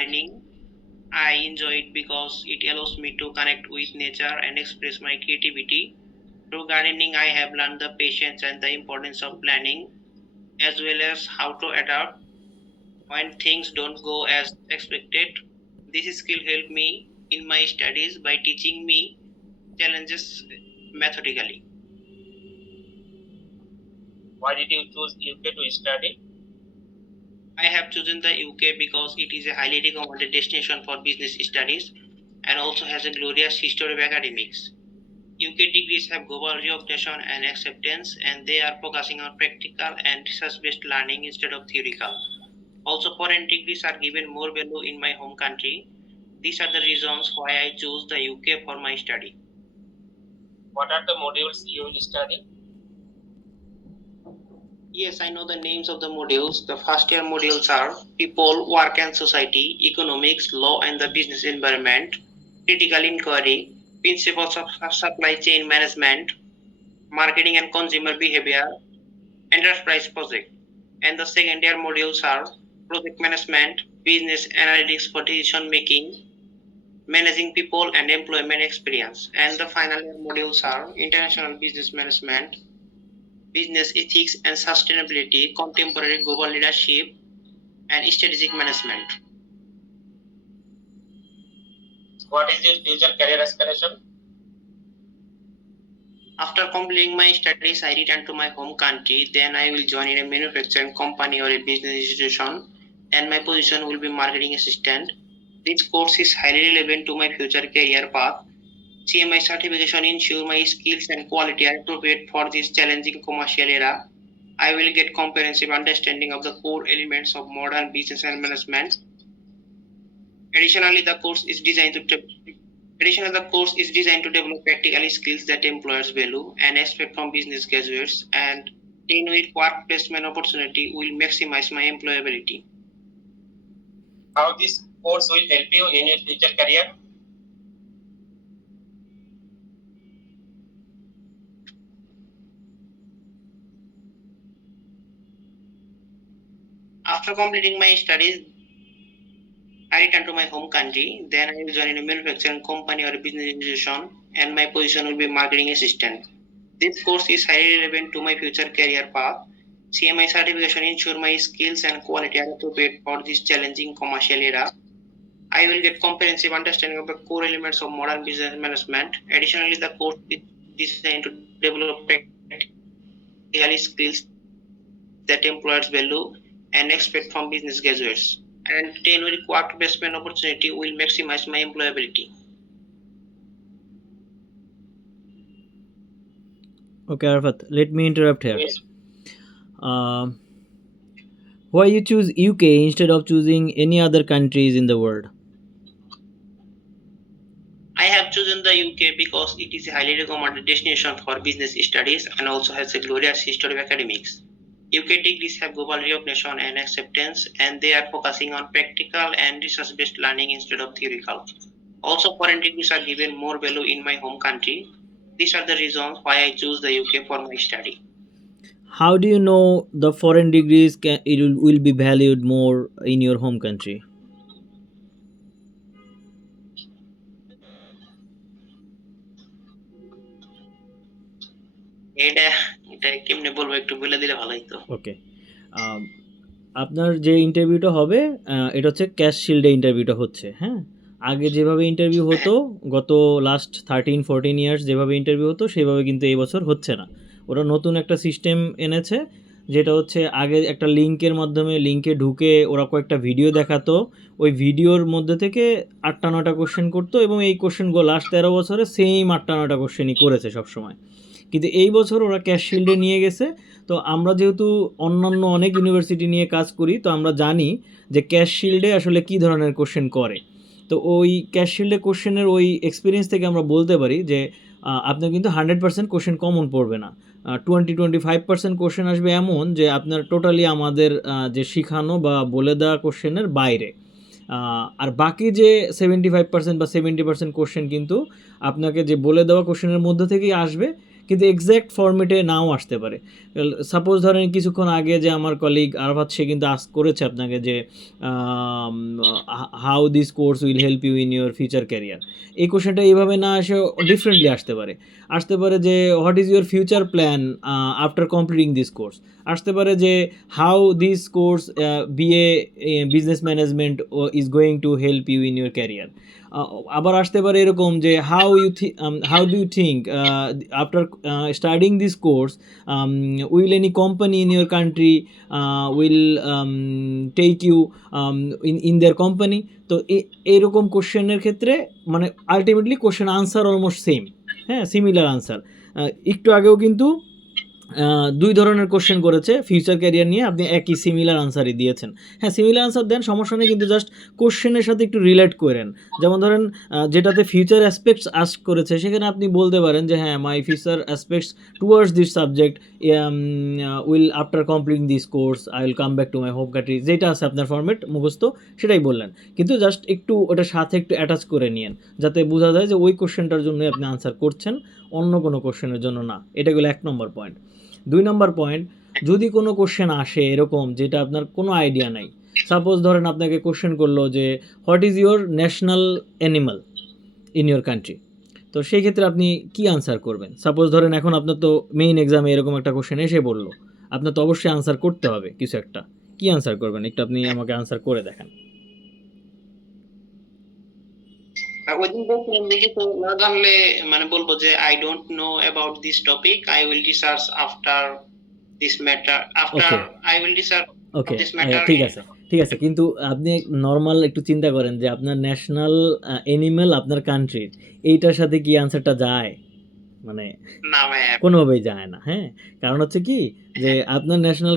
gardening. I enjoy it because it allows me to connect with nature and express my creativity. Through gardening, I have learned the patience and the importance of planning, as well as how to adapt when things don't go as expected. This skill helped me in my studies by teaching me challenges methodically. Why did you choose UK to study? I have chosen the UK because it is a highly recommended destination for business studies and also has a glorious history of academics. UK degrees have global recognition and acceptance, and they are focusing on practical and research based learning instead of theoretical. Also, foreign degrees are given more value in my home country. These are the reasons why I chose the UK for my study. What are the modules you will study? Yes, I know the names of the modules. The first year modules are People, Work and Society, Economics, Law and the Business Environment, Critical Inquiry, Principles of Supply Chain Management, Marketing and Consumer Behavior, Enterprise Project. And the second year modules are Project Management, Business Analytics for Decision Making, Managing People and Employment Experience. And the final year modules are International Business Management, Business Ethics and Sustainability, Contemporary Global Leadership, and Strategic Management. What is your future career aspiration? After completing my studies, I return to my home country. Then I will join in a manufacturing company or a business institution, and my position will be marketing assistant. This course is highly relevant to my future career path. CMI certification ensure my skills and quality are appropriate for this challenging commercial era. I will get comprehensive understanding of the core elements of modern business and management. Additionally, the course is designed to develop practical skills that employers value and expect from business graduates, and 10-week work placement opportunity will maximize my employability. How this course will help you in your future career? After completing my studies, I return to my home country. Then I will join in a manufacturing company or a business institution, and my position will be marketing assistant. This course is highly relevant to my future career path. CMI certification ensure my skills and quality are appropriate for this challenging commercial era. I will get comprehensive understanding of the core elements of modern business management. Additionally, the course is designed to develop practical skills that employers value and expect from business graduates. And 10-week work placement opportunity will maximize my employability. Okay, Arfat, let me interrupt here. Yes. Why you choose UK instead of choosing any other countries in the world? I have chosen the UK because it is a highly recommended destination for business studies and also has a glorious history of academics. UK degrees have global recognition and acceptance, and they are focusing on practical and research-based learning instead of theoretical. Also, foreign degrees are given more value in my home country. These are the reasons why I choose the UK for my study. How do you know the foreign degrees will be valued more in your home country? এটা এটা কেমনে বলবো, একটু বলে দিলে ভালো হতো। ওকে, আপনার যে ইন্টারভিউটা হবে এটা হচ্ছে ক্যাশ শিল্ডে ইন্টারভিউটা হচ্ছে। হ্যাঁ, আগে যেভাবে ইন্টারভিউ হতো গত লাস্ট 13-14 ইয়ার্স যেভাবে ইন্টারভিউ হতো সেভাবে কিন্তু এই বছর হচ্ছে না। ওরা নতুন একটা সিস্টেম এনেছে, যেটা হচ্ছে আগে একটা লিঙ্কের মাধ্যমে লিঙ্কে ঢুকে ওরা কয়েকটা ভিডিও দেখাতো, ওই ভিডিওর মধ্যে থেকে 8টা-9টা কোশ্চেন করতো এবং এই কোশ্চেনগুলো লাস্ট 13 বছরে সেম 8টা-9টা কোশ্চেনই করেছে সবসময়। কিন্তু এই বছর ওরা ক্যাশ শিল্ডে নিয়ে গেছে। তো আমরা যেহেতু অন্যান্য অনেক ইউনিভার্সিটি নিয়ে কাজ করি, তো আমরা জানি যে ক্যাশ শিল্ডে আসলে কী ধরনের কোশ্চেন করে। তো ওই ক্যাশ শিল্ডে কোশ্চেনের ওই এক্সপিরিয়েন্স থেকে আমরা বলতে পারি যে আপনার কিন্তু 100% কোশ্চেন কমন পড়বে না, 20-25% কোশ্চেন আসবে এমন যে আপনার টোটালি আমাদের যে শিখানো বা বলে দেওয়া কোশ্চেনের বাইরে। আর বাকি যে 75% বা 70% কোশ্চেন কিন্তু আপনাকে যে বলে দেওয়া কোশ্চেনের মধ্যে থেকেই আসবে, কিন্তু এক্স্যাক্ট ফরম্যাটে নাও আসতে পারে। সাপোজ ধরেন কিছুক্ষণ আগে যে আমার কলিগ আরফাত, সে কিন্তু আস্ক করেছে আপনাকে যে how this course will help you in your future career. এই কোশ্চেনটা এইভাবে না এসে ডিফারেন্টলি আসতে পারে যে what is your future plan after completing this course. আসতে পারে যে how this course BA business management is going to help you in your career. আবার আসতে পারে এরকম যে how do you think after studying this course will any company in your country will take you in their company. তো এইরকম কোশ্চেনের ক্ষেত্রে মানে ultimately question answer almost same, হ্যাঁ, সিমিলার আনসার। একটু আগেও কিন্তু 2 ধরনের কোশ্চেন করেছে ফিউচার ক্যারিয়ার নিয়ে, আপনি একই সিমিলার আনসারই দিয়েছেন। হ্যাঁ, সিমিলার আনসার দেন, সমস্যা নেই, কিন্তু জাস্ট কোশ্চেনের সাথে একটু রিলেট করেন। যেমন ধরেন যেটাতে ফিউচার অ্যাসপেক্টস আস্ক করেছে সেখানে আপনি বলতে পারেন যে হ্যাঁ, my future aspects towards this subject will after completing this course I will come back to my home country. যেটা আছে আপনার ফরম্যাট মুখস্থ সেটাই বললেন, কিন্তু জাস্ট একটু ওটার সাথে একটু অ্যাটাচ করে নিয়েন যাতে বোঝা যায় যে ওই কোশ্চেনটার জন্যই আপনি আনসার করছেন, অন্য কোনো কোশ্চেনের জন্য না। এটা গেলো 1 নম্বর পয়েন্ট। 2 নম্বর পয়েন্ট, যদি কোনো কোশ্চেন আসে এরকম যেটা আপনার কোনো আইডিয়া নাই, সাপোজ ধরেন আপনাকে কোশ্চেন করলো যে what is your national animal in your country, তো সেই ক্ষেত্রে আপনি কি আনসার করবেন? সাপোজ ধরেন এখন আপনার তো মেইন এক্সামে এরকম একটা কোশ্চেন এসে বললো, আপনার তো অবশ্যই আনসার করতে হবে কিছু একটা। কি আনসার করবেন একটু আপনি আমাকে আনসার করে দেখান। ওইদিন বলছিলাম দেখি তো না জানলে মানে বলবো যে I don't know about this topic, I will research after this matter, after Okay. I will research okay, this matter. ঠিক আছে, কিন্তু আপনি নর্মাল একটু চিন্তা করেন যে আপনার ন্যাশনাল অ্যানিমেল আপনার কান্ট্রির, এইটার সাথে কি আনসারটা যায়? মানে না ভাইয়া, কোনোভাবেই যায় না, হ্যাঁ। কারণ হচ্ছে কি যে আপনার national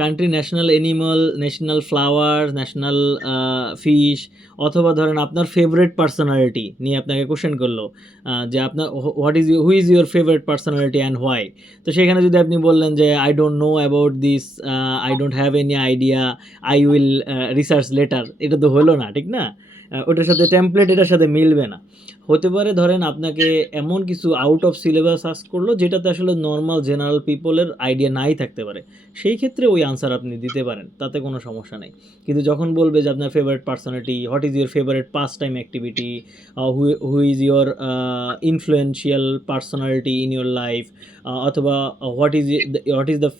country, national animal, national flower, national fish, অথবা ধরেন আপনার ফেভারিট পার্সোনালিটি নিয়ে আপনাকে কোশ্চেন করলো যে আপনার হু is your favourite personality and why. তো সেখানে যদি আপনি বললেন যে I don't know about this, I don't have any idea, I will research letter, এটা তো হলো না, ঠিক না? ওটার সাথে টেমপ্লেট এটার সাথে মিলবে না। হতে পারে ধরেন আপনাকে এমন কিছু আউট অফ সিলেবাস আস্ক করলো যেটাতে আসলে নর্মাল জেনারেল পিপলের আইডিয়া নাই থাকতে পারে, সেই ক্ষেত্রে ওই আনসার আপনি দিতে পারেন, তাতে কোনো সমস্যা নেই। কিন্তু যখন বলবে যে আপনার favourite personality, what is your favourite pastime activity, who is your influential personality in your life, অথবা what is the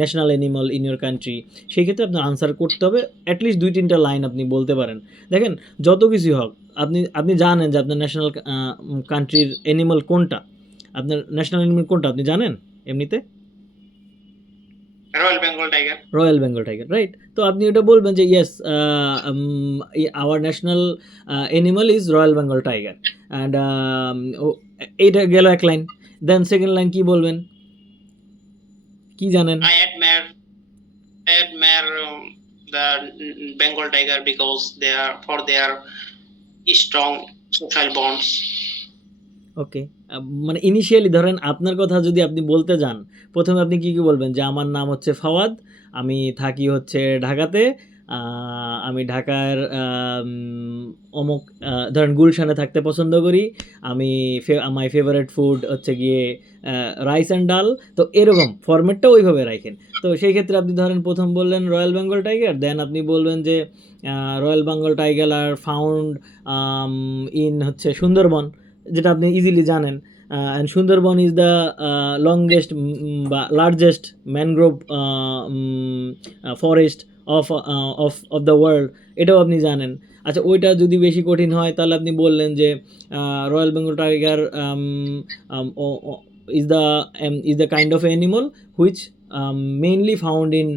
national animal in your country, সেই ক্ষেত্রে আপনার আনসার করতে হবে অ্যাটলিস্ট 2-3টা লাইন আপনি বলতে পারেন। দেখেন, যত কিছু হোক, আপনি জানেন যে আপনার ন্যাশনাল কান্ট্রির অ্যানিমাল কোনটা, আপনার ন্যাশনাল অ্যানিমাল কোনটা আপনি জানেন এমনিতে? Royal Bengal tiger. Royal Bengal tiger, right? তো আপনি ওটা বলবেন যে yes, our national animal is royal Bengal tiger, and এইটা গেল 1 লাইন। দেন সেকেন্ড লাইন কি বলবেন, কি জানেন? I admire the Bengal tiger because they are for their strong social bonds. ওকে, মানে ইনিশিয়ালি ধরেন আপনার কথা যদি আপনি বলতে যান, প্রথমে আপনি কি বলবেন যে আমার নাম হচ্ছে ফাওয়াদ, আমি থাকি হচ্ছে ঢাকাতে, আমি ঢাকার অমুক ধরেন গুলশানে থাকতে পছন্দ করি, আমি মাই ফেভারিট ফুড হচ্ছে গিয়ে রাইস অ্যান্ড ডাল। তো এরকম ফরম্যাটটা ওইভাবে রাখেন। তো সেই ক্ষেত্রে আপনি ধরেন প্রথম বললেন রয়্যাল বেঙ্গল টাইগার, দেন আপনি বলবেন যে royal Bengal tiger are found in হচ্ছে সুন্দরবন, যেটা আপনি ইজিলি জানেন, and Sundarban is the longest বা largest mangrove forest of the world, এটাও আপনি জানেন। আচ্ছা, ওইটা যদি বেশি কঠিন হয় তাহলে আপনি বললেন যে royal Bengal tiger is the kind of animal which mainly found in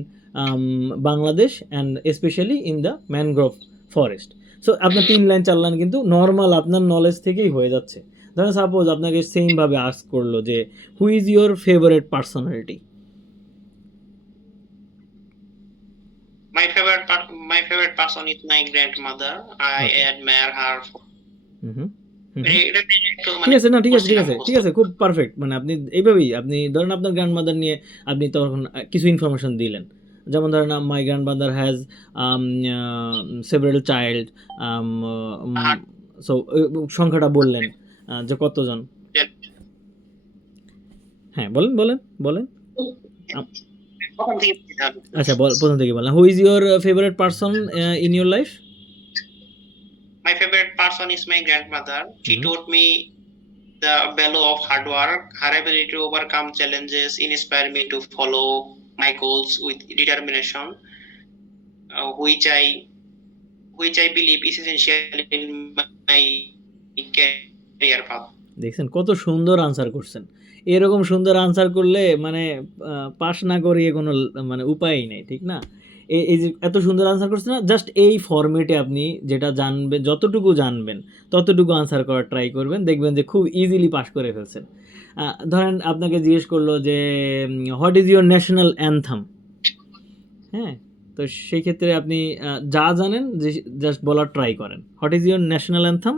Bangladesh and especially in the mangrove forest. So আপনার 3 লাইন 4 লাইন কিন্তু নর্মাল আপনার নলেজ থেকেই হয়ে যাচ্ছে। ধরেন সাপোজ আপনাকে সেমভাবে আস্ক করলো যে who is your favourite personality? My favorite person is my grandmother. I Okay. admire her. এটা নিয়ে একটু ঠিক আছে, না ঠিক আছে বলছিলাম। খুব পারফেক্ট। মানে আপনি এইভাবেই আপনি ধরেন আপনার গ্র্যান্ডমাদার নিয়ে আপনি তখন কিছু ইনফরমেশন দিলেন, যেমন ধরেন my grandmother has several child, so সংখ্যাটা বললেন যে কতজন। হ্যাঁ, বলেন, বলেন, বলেন। আপ- প্রথম থেকে বলতে হবে। আচ্ছা, প্রথম থেকে বলেন। হু is your favourite person in your life? My favorite person is my grandmother. She Mhm. taught me the value of hard work. Her ability to overcome challenges inspire me to follow my goals with determination, which I believe is essential in my career path. দেখছেন কত সুন্দর answer করছেন। এরকম সুন্দর answer করলে মানে pass না করিয়ে কোনো মানে উপায়ই নেই, ঠিক না? এই যে এত সুন্দর আনসার করছেন না, জাস্ট এই ফরম্যাটে আপনি যেটা জানবেন, যতটুকু জানবেন ততটুকু আনসার করার ট্রাই করবেন, দেখবেন যে খুব ইজিলি পাস করে ফেলছেন। ধরেন আপনাকে জিজ্ঞেস করলো যে হোয়াট ইজ ইউর ন্যাশনাল অ্যানথাম, হ্যাঁ? তো সেই ক্ষেত্রে আপনি যা জানেন যে জাস্ট বলার ট্রাই করেন। What is your national anthem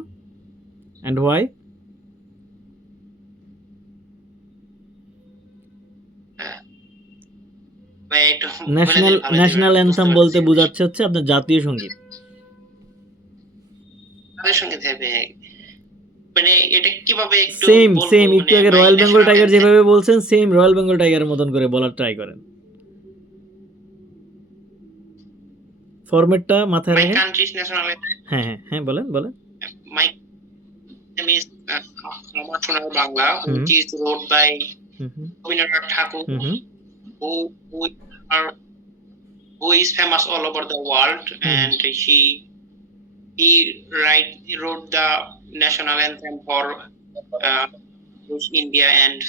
and why? ভাই একটু বলে ন্যাশনাল দিলে ভালো হতো, ন্যাশনাল বুঝতে অ্যানথাম পারছি বলতে না। বোঝাচ্ছে হচ্ছে আপনার জাতীয় সঙ্গীত। তাদের সঙ্গে থাকবে মানে এটা কিভাবে একটু সেম বলবো, সেম একটু মানে আগে my royal Bengal national tiger anthem। যেভাবে বলছেন সেম রয়্যাল বেঙ্গল টাইগারের মতন করে বলার ট্রাই করেন। ফরম্যাটটা মাথায় My রাখেন। country's national anthem, হ্যাঁ, হ্যাঁ, হ্যাঁ, বলেন, বলেন। my name is Amar Sonar Bangla, hmm, which is wrote by hmm, hmm, Rabindranath Thakur, hmm, hmm, who who are who is famous all over the world, hmm. and he wrote the national anthem for uh, India and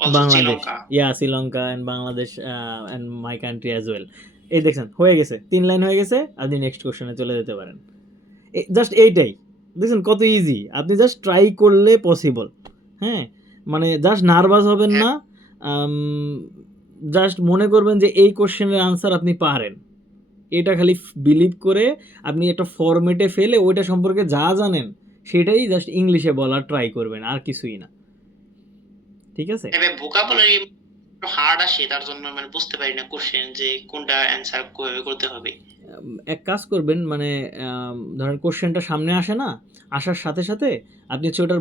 also Sri Bangladesh, Lanka. Sri Lanka and Bangladesh and my country as well. এই দেখছেন হয়ে গেছে, 3 line হয়ে গেছে, আপনি next কোশ্চেনে চলে যেতে পারেন। জাস্ট এইটাই দেখছেন কত ইজি, আপনি জাস্ট ট্রাই করলে পসিবল। হ্যাঁ, মানে জাস্ট নার্ভাস হবেন না, জাস্ট মনে করবেন যে এই কোশ্চেনের আনসার আপনি পারেন, এটা খালি বিলিভ করে আপনি একটা ফরম্যাটে ফেলে ওইটা সম্পর্কে যা জানেন সেটাই জাস্ট ইংলিশে বলার ট্রাই করবেন, আর কিছুই না। ঠিক আছে? তবে ভোকাবুলারি হার্ড আসে, তার জন্য মানে বুঝতে পারি না কোশ্চেন যে কোনটা অ্যান্সার কিভাবে করতে হবে। এক কাজ করবেন, মানে ধরেন কোশ্চেনটা সামনে আসে না, আসার সাথে সাথে আপনি হচ্ছে ওটার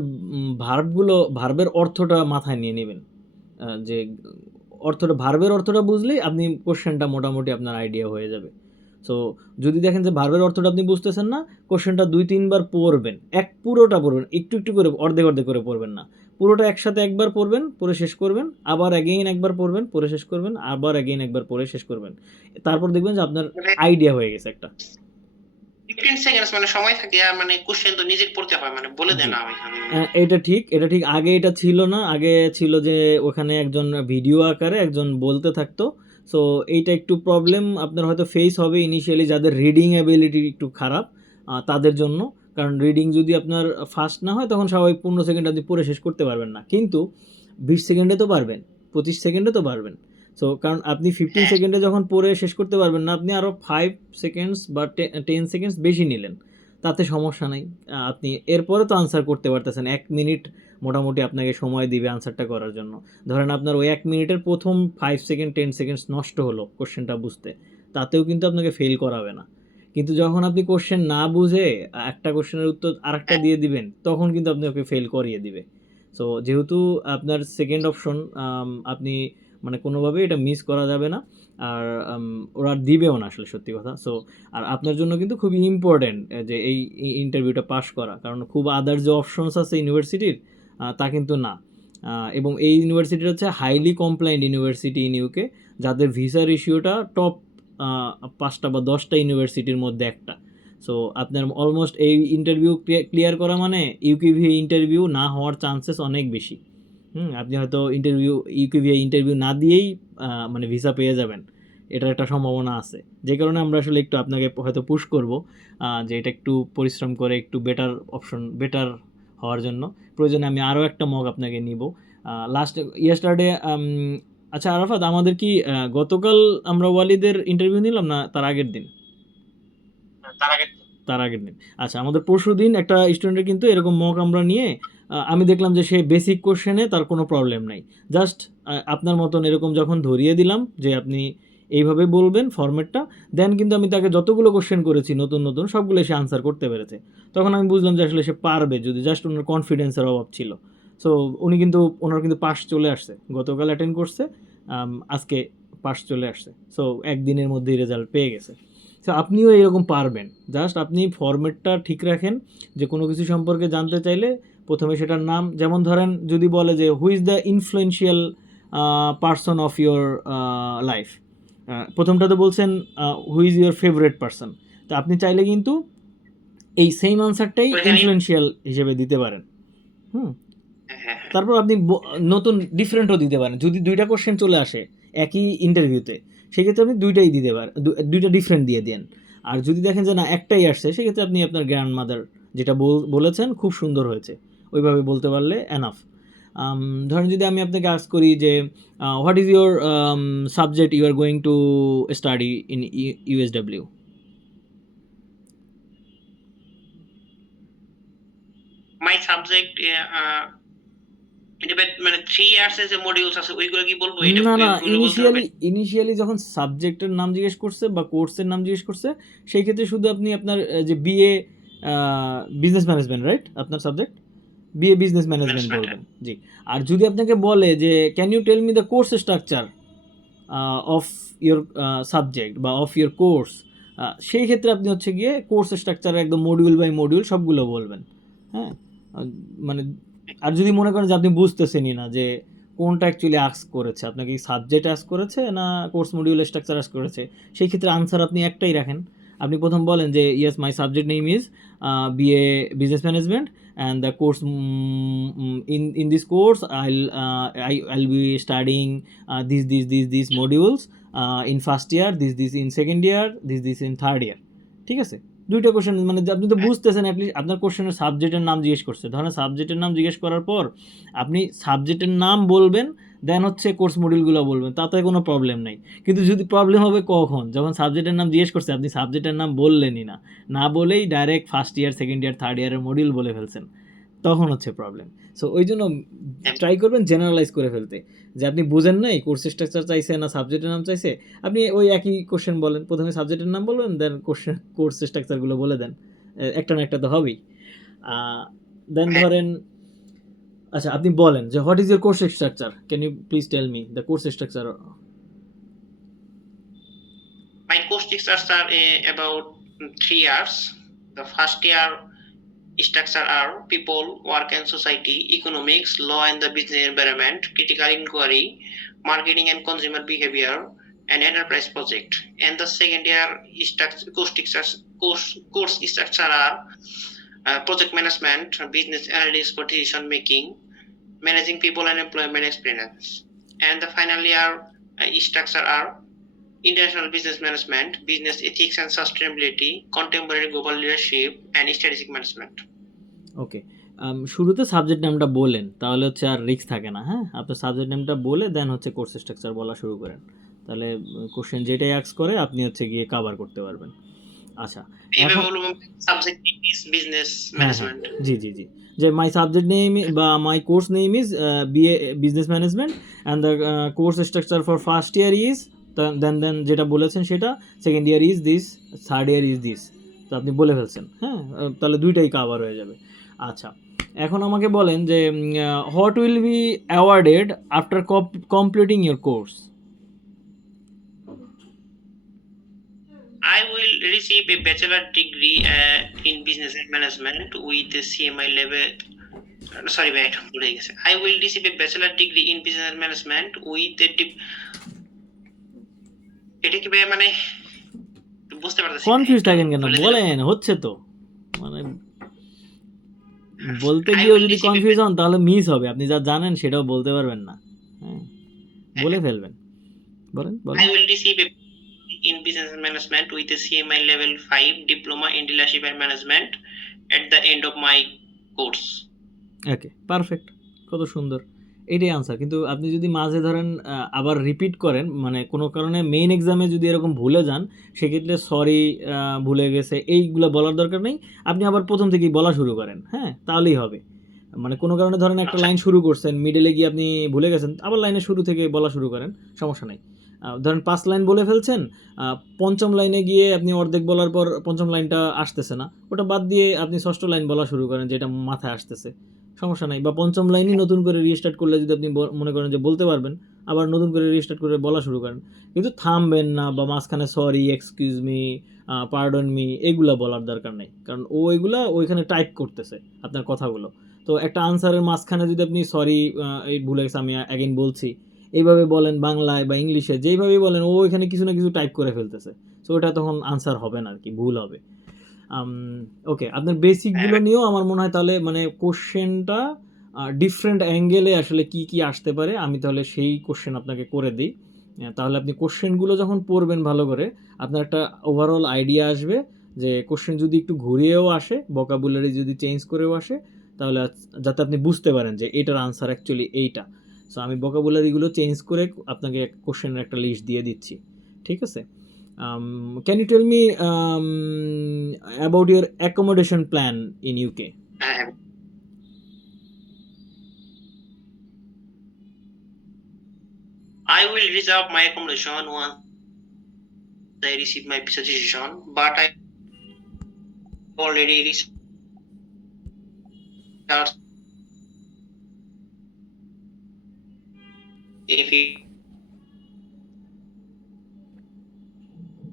ভার্বের অর্থটা মাথায় নিয়ে নেবেন। যে অর্থটা, ভার্বের অর্থটা বুঝলেই আপনি কোশ্চেনটা মোটামুটি আপনার আইডিয়া হয়ে যাবে। সো যদি দেখেন যে ভার্বের অর্থটা আপনি বুঝতেছেন না, কোশ্চেনটা 2-3 বার পড়বেন, পুরোটা পড়বেন, একটু একটু করে, অর্ধেক অর্ধেক করে পড়বেন না, পুরোটা একসাথে একবার পড়বেন, পড়ে শেষ করবেন, আবার অ্যাগেইন একবার পড়বেন, পড়ে শেষ করবেন, আবার অ্যাগেইন একবার পড়ে শেষ করবেন। তারপর দেখবেন যে আপনার আইডিয়া হয়ে গেছে একটা। 15 সেকেন্ডস মানে সময় থাকে, আর মানে কোশ্চেন তো নিজে পড়তে হয়, মানে বলে দেয় জি। না ওইখানে। এটা ঠিক, এটা ঠিক। আগে এটা ছিল না। আগে ছিল যে ওখানে একজন ভিডিও আকারে একজন বলতে থাকতো। সো এইটা একটু প্রবলেম আপনার হয়তো ফেস হবে ইনিশিয়ালি যাদের রিডিং অ্যাবিলিটি একটু খারাপ, তাদের জন্য। কারণ রিডিং যদি আপনার ফাস্ট না হয় তখন স্বাভাবিক 15 সেকেন্ড আপনি পড়ে শেষ করতে পারবেন না। কিন্তু 20 সেকেন্ডে তো পারবেন, 25 সেকেন্ডে তো পারবেন। সো কারণ আপনি 15 সেকেন্ডে যখন পড়ে শেষ করতে পারবেন না, আপনি আরও 5 সেকেন্ডস বা 10 সেকেন্ডস বেশি নিলেন, তাতে সমস্যা নাই। আপনি এরপরে তো আনসার করতে পারতেছেন। 1 মিনিট মোটামুটি আপনাকে সময় দিবে আনসারটা করার জন্য। ধরেন আপনার ওই 1 মিনিটের প্রথম 5 সেকেন্ড 10 সেকেন্ডস নষ্ট হলো কোশ্চেনটা বুঝতে, তাতেও কিন্তু আপনাকে ফেল করাবে না। কিন্তু যখন আপনি কোশ্চেন না বুঝে একটা কোশ্চেনের উত্তর আরেকটা দিয়ে দিবেন, তখন কিন্তু আপনাকে ফেল করিয়ে দিবে। সো যেহেতু আপনার সেকেন্ড অপশন, আপনি মানে কোনোভাবেই এটা মিস করা যাবে না। আর ওরা দিবেও না আসলে, সত্যি কথা। সো আর আপনার জন্য কিন্তু খুবই ইম্পর্টেন্ট যে এই ইন্টারভিউটা পাস করা, কারণ খুব আদার্স যে অপশনস আছে ইউনিভার্সিটির, তা কিন্তু না। এবং এই ইউনিভার্সিটি হচ্ছে highly compliant university in UK, যাদের ভিসা রেশিওটা টপ 5টা বা 10টা ইউনিভার্সিটির মধ্যে একটা। সো আপনার অলমোস্ট এই ইন্টারভিউ ক্লিয়ার করা মানে ইউকিভিএ ইন্টারভিউ না হওয়ার চান্সেস অনেক বেশি। আপনি হয়তো ইউকিভিএ ইন্টারভিউ না দিয়েই মানে ভিসা পেয়ে যাবেন, এটার একটা সম্ভাবনা আছে। যে কারণে আমরা আসলে একটু আপনাকে হয়তো পুশ করব যে এটা একটু পরিশ্রম করে একটু বেটার হওয়ার জন্য। প্রয়োজনে আমি আরও একটা মক আপনাকে নিব। ইয়েস্টারডে, আচ্ছা আরাফাত, আমাদের কি গতকাল আমরা ওয়ালিদের ইন্টারভিউ নিলাম না তার আগের দিন? তার আগের দিন। আচ্ছা, আমাদের পরশুদিন একটা স্টুডেন্টের কিন্তু এরকম মক আমরা নিয়ে আমি দেখলাম যে সে বেসিক কোশ্চেনে তার কোনো প্রবলেম নাই। জাস্ট আপনার মতন এরকম যখন ধরিয়ে দিলাম যে আপনি এইভাবে বলবেন ফরম্যাটটা, দেন কিন্তু আমি তাকে যতগুলো কোশ্চেন করেছি নতুন নতুন সবগুলো সে আনসার করতে পেরেছে। তখন আমি বুঝলাম যে আসলে সে পারবে, যদি জাস্ট ওনার কনফিডেন্সের অভাব ছিল। সো উনি কিন্তু ওনার কিন্তু পাস চলে আসছে, গতকাল অ্যাটেন্ড করছে, আজকে পাস চলে আসছে, সো একদিনের মধ্যেই রেজাল্ট পেয়ে গেছে। সো আপনিও এরকম পারবেন, জাস্ট আপনি ফরম্যাটটা ঠিক রাখেন, যে কোনো কিছু সম্পর্কে জানতে চাইলে প্রথমে সেটার নাম, যেমন ধরেন যদি বলে যে who is the influential person of your life, প্রথমটাতে বলছেন who is your favourite person, তো আপনি চাইলে কিন্তু এই সেম আনসারটাই ওইখানে- ইনফ্লুয়েন্সিয়াল হিসেবে দিতে পারেন। হ্যাঁ, তারপর আপনি নতুন ডিফারেন্টও দিতে পারেন, যদি দুইটা কোশ্চেন চলে আসে একই ইন্টারভিউতে, সেক্ষেত্রে আপনি দুইটাই দিতে পারেন, দুইটা ডিফারেন্ট দিয়ে দেন। আর যদি দেখেন যে না একটাই আসছে, সেক্ষেত্রে আপনি আপনার গ্র্যান্ড মাদার যেটা বলেছেন খুব সুন্দর হয়েছে, ওইভাবে বলতে পারলে এনাফ। ধরেন যদি আমি আপনাকে আস্ক করি যে what is your subject you are going to study in USW, my subject মানে 3 ইয়ার্স এর যে মডিউলস আছে ওইগুলো কি বলবো? এটা না না, ওইগুলো বলতে হবে? ইনিশিয়ালি যখন সাবজেক্টের নাম জিজ্ঞেস করছে বা কোর্সের নাম জিজ্ঞেস করছে, সেই ক্ষেত্রে শুধু আপনি আপনার যে বিএ বিজনেস ম্যানেজমেন্ট, রাইট, আপনার subject BA business management Management, বলবেন, জি। আর যদি আপনাকে বলে যে can you tell me the course structure of your subject বা অফ ইয়োর কোর্স, সেই ক্ষেত্রে আপনি হচ্ছে গিয়ে কোর্স স্ট্রাকচার একদম মডিউল বাই মডিউল সবগুলো বলবেন, হ্যাঁ। মানে আর যদি মনে করেন যে আপনি বুঝতেছেনই না যে কোনটা অ্যাকচুয়ালি আস্ক করেছে, আপনাকে সাবজেক্ট আস্ক করেছে না কোর্স মডিউল স্ট্রাকচার আস্ক করেছে, সেই ক্ষেত্রে আনসার আপনি একটাই রাখেন। আপনি প্রথম বলেন যে yes my subject name is BA business management and the course in this course I'll be studying these modules in first year, this in second year, this in third year, ঠিক আছে। দুইটা কোশ্চেন, মানে আপনি তো বুঝতেছেন, at least আপনার কোশ্চেনের সাবজেক্টের নাম জিজ্ঞেস করছে, ধরেন সাবজেক্টের নাম জিজ্ঞেস করার পর আপনি সাবজেক্টের নাম বলবেন, দেন হচ্ছে কোর্স মডিউলগুলো বলবেন, তাতে কোনো প্রবলেম নাই। কিন্তু যদি প্রবলেম হবে কখন, যখন সাবজেক্টের নাম জিজ্ঞেস করছে আপনি সাবজেক্টের নাম বললেনই না, না বলেই direct first year second year third ইয়ারের মডিউল বলে ফেলছেন, তখন হচ্ছে প্রবলেম। সো ওই জন্য ট্রাই করবেন জেনারেলাইজ করে ফেলতে, যে আপনি বুঝেন নাই কোর্স স্ট্রাকচার চাইছে না সাবজেক্টের নাম চাইছে, আপনি ওই একই কোশ্চেন বলেন, প্রথমে সাবজেক্টের নাম বলবেন, দেন কোর্স স্ট্রাকচারগুলো বলে দেন, একটা না একটা তো হবেই। দেন ধরেন, আচ্ছা আপনি বলেন যে what is your course structure, can you please tell me the course structure. My course structures are about 3 years. The first year structure are people, work and society, economics, law and the business environment, critical inquiry, marketing and consumer behavior, and enterprise project. And the second year course structure are project management, business analysis for decision making, managing people and employment experience. And the final year structure are international business management, business ethics and sustainability, contemporary global leadership, and strategic management. ওকে, শুরুতে subject নামটা বলেন, তাহলে হচ্ছে আর risk থাকে না। হ্যাঁ, আপনার subject নামটা বলে দেন হচ্ছে কোর্স স্ট্রাকচার বলা শুরু করেন, তাহলে কোশ্চেন যেটাই আস্ক করে আপনি হচ্ছে গিয়ে কভার করতে পারবেন। আচ্ছা, এইভাবে বলবো সাবজেক্ট ইজ বিজনেস ম্যানেজমেন্ট। জি জি জি, যে মাই সাবজেক্ট নেম বা my course name is BA business management and the course structure for first year is, then যেটা বলেছেন সেটা, second year is this, third year is this, তো আপনি বলে ফেলছেন। হ্যাঁ, তাহলে দুইটাই কভার হয়ে যাবে। আচ্ছা, এখন আমাকে বলেন যে what will be awarded after completing your course. I will receive a bachelor degree in business and management with a CMI level. Sorry, wait, ভুলে গেছে। I will receive a bachelor degree in business and management with a এটা কি ভাই, মানে বুঝতে পারতেছি না। Confuse থাকেন কেন, বলে দিলাম। বলেন, হচ্ছে তো, মানে বলতে গিয়েও যদি কনফিউজ হন তাহলে মিস হবে, আপনি যা জানেন সেটাও বলতে পারবেন না। হ্যাঁ, বলে ফেলবেন, বলেন বলেন। I will receive a in business and management with a CMI level 5 diploma in leadership and management at the end of my course. Okay, perfect, কত সুন্দর, এটাই আনসার। কিন্তু আপনি যদি মাঝে ধরেন আবার রিপিট করেন, মানে কোনো কারণে মেইন এক্সামে যদি এরকম ভুলে যান, সেক্ষেত্রে সরি ভুলে গেছে এইগুলো বলার দরকার নেই, আপনি আবার প্রথম থেকেই বলা শুরু করেন, হ্যাঁ, তাহলেই হবে। মানে কোনো কারণে ধরেন একটা লাইন শুরু করছেন, মিডলে গিয়ে আপনি ভুলে গেছেন, আবার লাইনের শুরু থেকে বলা শুরু করেন, সমস্যা নেই। ধরেন 5 লাইন বলে ফেলছেন, পঞ্চম লাইনে গিয়ে আপনি অর্ধেক বলার পর পঞ্চম লাইনটা আসতেছে না, ওটা বাদ দিয়ে আপনি ষষ্ঠ লাইন বলা শুরু করেন যেটা মাথায় আসতেছে, সমস্যা নাই, বা পঞ্চম লাইনই নতুন করে রিস্টার্ট করলে যদি আপনি মনে করেন যে বলতে পারবেন, আবার নতুন করে রিস্টার্ট করে বলা শুরু করেন, কিন্তু থামবেন না বা মাঝখানে sorry, excuse me, pardon me এগুলা বলার দরকার নেই, কারণ ও এগুলা ওইখানে টাইপ করতেছে আপনার কথাগুলো। তো একটা আনসারের মাঝখানে যদি আপনি সরি, এই ভুলে গেছে আমি অ্যাগেন বলছি, এইভাবে বলেন বাংলায় বা ইংলিশে, যেইভাবেই বলেন ও এখানে কিছু না কিছু টাইপ করে ফেলতেছে, সো ওটা তখন আনসার হবে না আর কি, ভুল হবে। ওকে, আপনার বেসিকগুলো নিয়েও আমার মনে হয় তাহলে মানে কোশ্চেনটা ডিফারেন্ট অ্যাঙ্গেলে আসলে কি কি আসতে পারে আমি তাহলে সেই কোশ্চেন আপনাকে করে দিই। তাহলে আপনি কোশ্চেনগুলো যখন পড়বেন ভালো করে, আপনার একটা ওভারঅল আইডিয়া আসবে যে কোশ্চেন যদি একটু ঘুরিয়েও আসে, ভোকাবুলারি যদি চেঞ্জ করেও আসে, তাহলে যাতে আপনি বুঝতে পারেন যে এটার আনসার অ্যাকচুয়ালি এইটা। সো আমি ভোকাবুলারিগুলো চেঞ্জ করে আপনাকে কোশ্চেনের একটা লিস্ট দিয়ে দিচ্ছি, ঠিক আছে? Can you tell me about your accommodation plan in UK? I will reserve my accommodation once I receive my visa decision, but I already researched if it